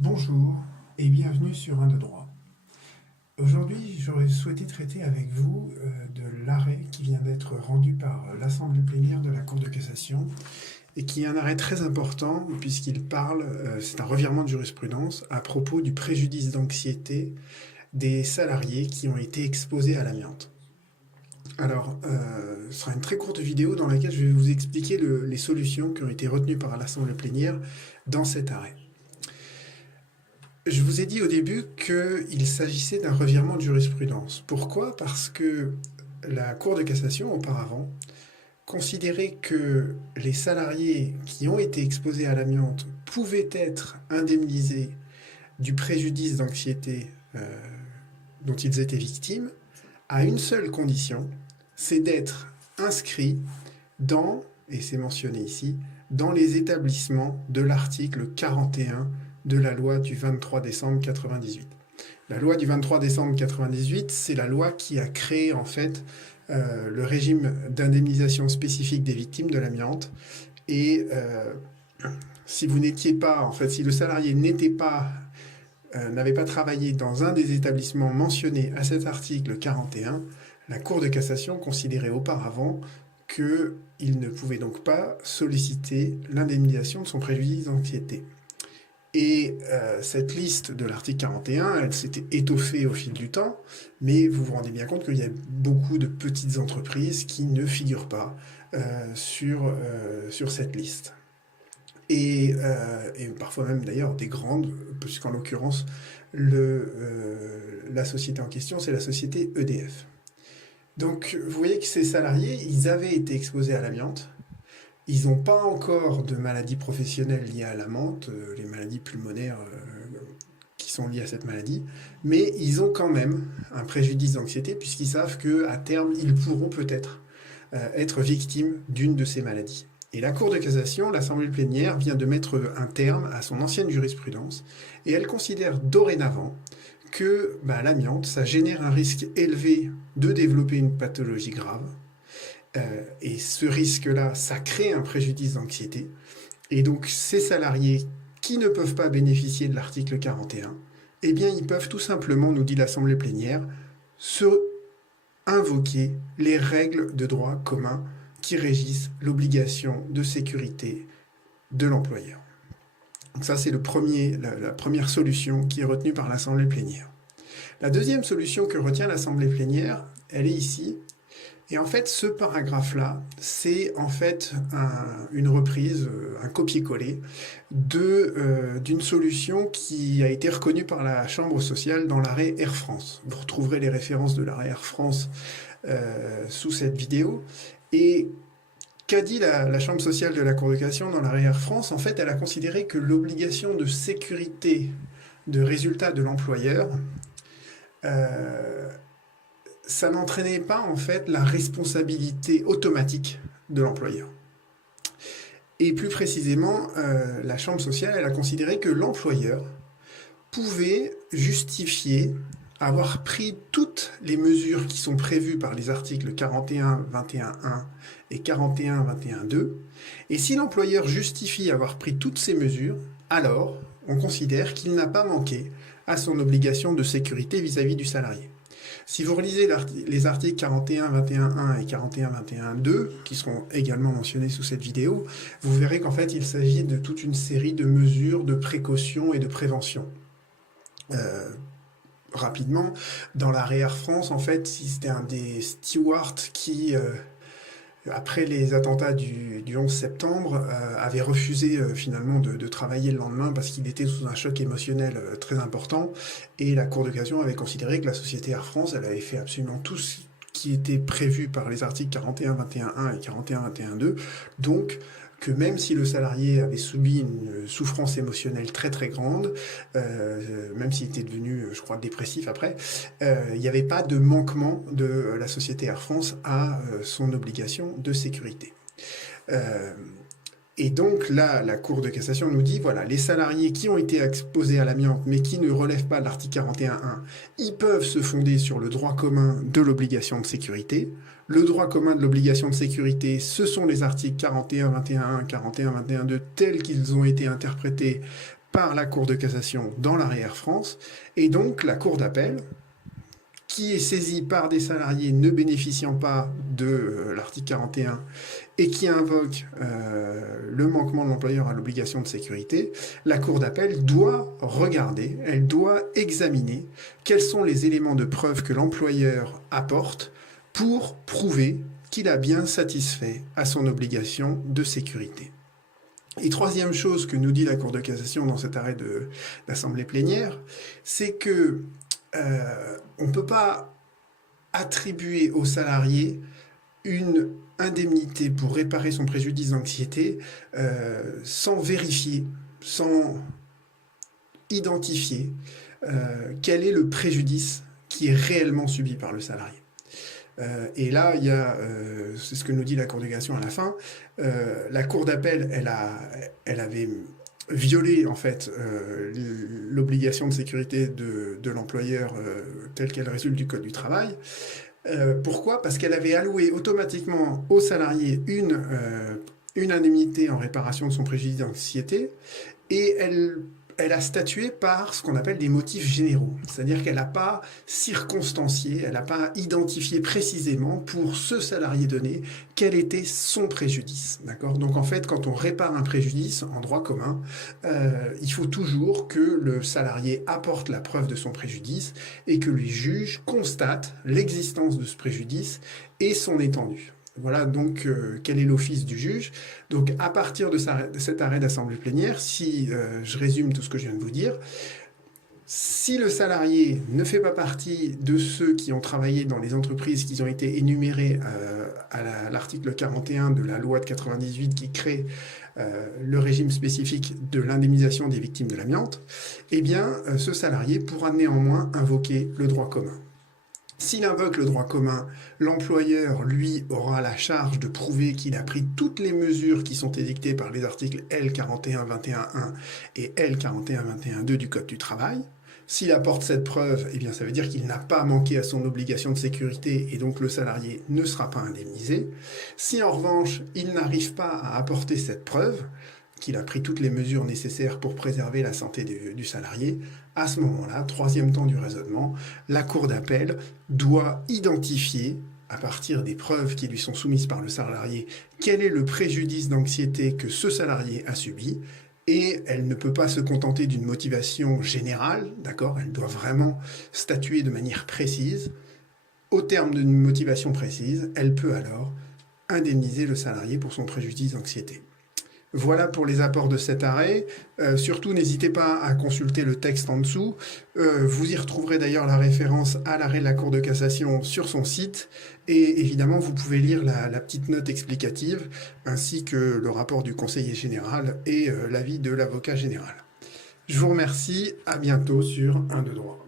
Bonjour et bienvenue sur Un de droit. Aujourd'hui, j'aurais souhaité traiter avec vous de l'arrêt qui vient d'être rendu par l'Assemblée plénière de la Cour de cassation et qui est un arrêt très important puisqu'il parle, c'est un revirement de jurisprudence, à propos du préjudice d'anxiété des salariés qui ont été exposés à l'amiante. Alors, ce sera une très courte vidéo dans laquelle je vais vous expliquer les solutions qui ont été retenues par l'Assemblée plénière dans cet arrêt. Je vous ai dit au début qu'il s'agissait d'un revirement de jurisprudence. Pourquoi? Parce que la Cour de cassation, auparavant, considérait que les salariés qui ont été exposés à l'amiante pouvaient être indemnisés du préjudice d'anxiété dont ils étaient victimes, à une seule condition, c'est d'être inscrits dans, et c'est mentionné ici, dans les établissements de l'article 41 de la loi du 23 décembre 1998. La loi du 23 décembre 1998, c'est la loi qui a créé en fait le régime d'indemnisation spécifique des victimes de l'amiante. Et si vous n'étiez pas, en fait, si le salarié n'avait pas travaillé dans un des établissements mentionnés à cet article 41, la Cour de cassation considérait auparavant qu'il ne pouvait donc pas solliciter l'indemnisation de son préjudice d'anxiété. Et cette liste de l'article 41, elle s'était étoffée au fil du temps, mais vous vous rendez bien compte qu'il y a beaucoup de petites entreprises qui ne figurent pas sur cette liste. Et parfois même d'ailleurs des grandes, puisqu'en l'occurrence, la société en question, c'est la société EDF. Donc vous voyez que ces salariés, ils avaient été exposés à l'amiante. Ils n'ont pas encore de maladies professionnelles liées à l'amiante, les maladies pulmonaires qui sont liées à cette maladie, mais ils ont quand même un préjudice d'anxiété puisqu'ils savent qu'à terme, ils pourront peut-être être victimes d'une de ces maladies. Et la Cour de cassation, l'Assemblée plénière, vient de mettre un terme à son ancienne jurisprudence et elle considère dorénavant que l'amiante, ça génère un risque élevé de développer une pathologie grave. Et ce risque-là, ça crée un préjudice d'anxiété. Et donc, ces salariés qui ne peuvent pas bénéficier de l'article 41, eh bien, ils peuvent tout simplement, nous dit l'Assemblée plénière, invoquer les règles de droit commun qui régissent l'obligation de sécurité de l'employeur. Donc ça, c'est la première solution qui est retenue par l'Assemblée plénière. La deuxième solution que retient l'Assemblée plénière, elle est ici. Et en fait, ce paragraphe-là, c'est en fait une reprise, un copier-coller d'une solution qui a été reconnue par la Chambre sociale dans l'arrêt Air France. Vous retrouverez les références de l'arrêt Air France sous cette vidéo. Et qu'a dit la Chambre sociale de la Cour de cassation dans l'arrêt Air France? En fait, elle a considéré que l'obligation de sécurité de résultat de l'employeur ça n'entraînait pas en fait la responsabilité automatique de l'employeur. Et plus précisément, la Chambre sociale, elle a considéré que l'employeur pouvait justifier avoir pris toutes les mesures qui sont prévues par les articles 41-21-1 et 41-21-2. Et si l'employeur justifie avoir pris toutes ces mesures, alors on considère qu'il n'a pas manqué à son obligation de sécurité vis-à-vis du salarié. Si vous relisez les articles 41-21-1 et 41-21-2, qui seront également mentionnés sous cette vidéo, vous verrez qu'en fait, il s'agit de toute une série de mesures de précaution et de prévention. Rapidement, dans l'arrêt Air France, en fait, c'était un des stewards qui, après les attentats du 11 septembre, avait refusé finalement de travailler le lendemain parce qu'il était sous un choc émotionnel très important. Et la Cour de cassation avait considéré que la société Air France, elle avait fait absolument tout ce qui était prévu par les articles 41-21-1 et 41-21-2. Donc, que même si le salarié avait subi une souffrance émotionnelle très très grande, même s'il était devenu, je crois, dépressif après, il n'y avait pas de manquement de la société Air France à son obligation de sécurité. Et donc là, la Cour de cassation nous dit, voilà, les salariés qui ont été exposés à l'amiante, mais qui ne relèvent pas de l'article 41.1, ils peuvent se fonder sur le droit commun de l'obligation de sécurité. Le droit commun de l'obligation de sécurité, ce sont les articles 41.21.1, 41.21.2, tels qu'ils ont été interprétés par la Cour de cassation dans l'arrière-France, et donc la Cour d'appel, qui est saisie par des salariés ne bénéficiant pas de l'article 41 et qui invoque le manquement de l'employeur à l'obligation de sécurité, la Cour d'appel doit regarder, elle doit examiner quels sont les éléments de preuve que l'employeur apporte pour prouver qu'il a bien satisfait à son obligation de sécurité. Et troisième chose que nous dit la Cour de cassation dans cet arrêt d'assemblée plénière, c'est que on ne peut pas attribuer au salarié une indemnité pour réparer son préjudice d'anxiété sans vérifier, sans identifier quel est le préjudice qui est réellement subi par le salarié. Et là, il y a, c'est ce que nous dit la Cour de cassation à la fin, la Cour d'appel, elle avait violé en fait l'obligation de sécurité de l'employeur telle qu'elle résulte du Code du travail. Pourquoi? Parce qu'elle avait alloué automatiquement au salarié une indemnité en réparation de son préjudice d'anxiété et elle a statué par ce qu'on appelle des motifs généraux. C'est-à-dire qu'elle n'a pas circonstancié, elle n'a pas identifié précisément pour ce salarié donné quel était son préjudice. D'accord? Donc en fait, quand on répare un préjudice en droit commun, il faut toujours que le salarié apporte la preuve de son préjudice et que les juges constatent l'existence de ce préjudice et son étendue. Voilà donc quel est l'office du juge. Donc à partir de cet arrêt d'assemblée plénière, si je résume tout ce que je viens de vous dire, si le salarié ne fait pas partie de ceux qui ont travaillé dans les entreprises qui ont été énumérées à l'article 41 de la loi de 98 qui crée le régime spécifique de l'indemnisation des victimes de l'amiante, eh bien ce salarié pourra néanmoins invoquer le droit commun. S'il invoque le droit commun, l'employeur, lui, aura la charge de prouver qu'il a pris toutes les mesures qui sont édictées par les articles L4121.1 et L4121.2 du Code du travail. S'il apporte cette preuve, eh bien, ça veut dire qu'il n'a pas manqué à son obligation de sécurité et donc le salarié ne sera pas indemnisé. Si en revanche, il n'arrive pas à apporter cette preuve, qu'il a pris toutes les mesures nécessaires pour préserver la santé du salarié, à ce moment-là, troisième temps du raisonnement, la Cour d'appel doit identifier, à partir des preuves qui lui sont soumises par le salarié, quel est le préjudice d'anxiété que ce salarié a subi, et elle ne peut pas se contenter d'une motivation générale, d'accord? Elle doit vraiment statuer de manière précise. Au terme d'une motivation précise, elle peut alors indemniser le salarié pour son préjudice d'anxiété. Voilà pour les apports de cet arrêt. Surtout, n'hésitez pas à consulter le texte en dessous. Vous y retrouverez d'ailleurs la référence à l'arrêt de la Cour de cassation sur son site. Et évidemment, vous pouvez lire la petite note explicative, ainsi que le rapport du conseiller général et l'avis de l'avocat général. Je vous remercie. À bientôt sur 1, 2, droit.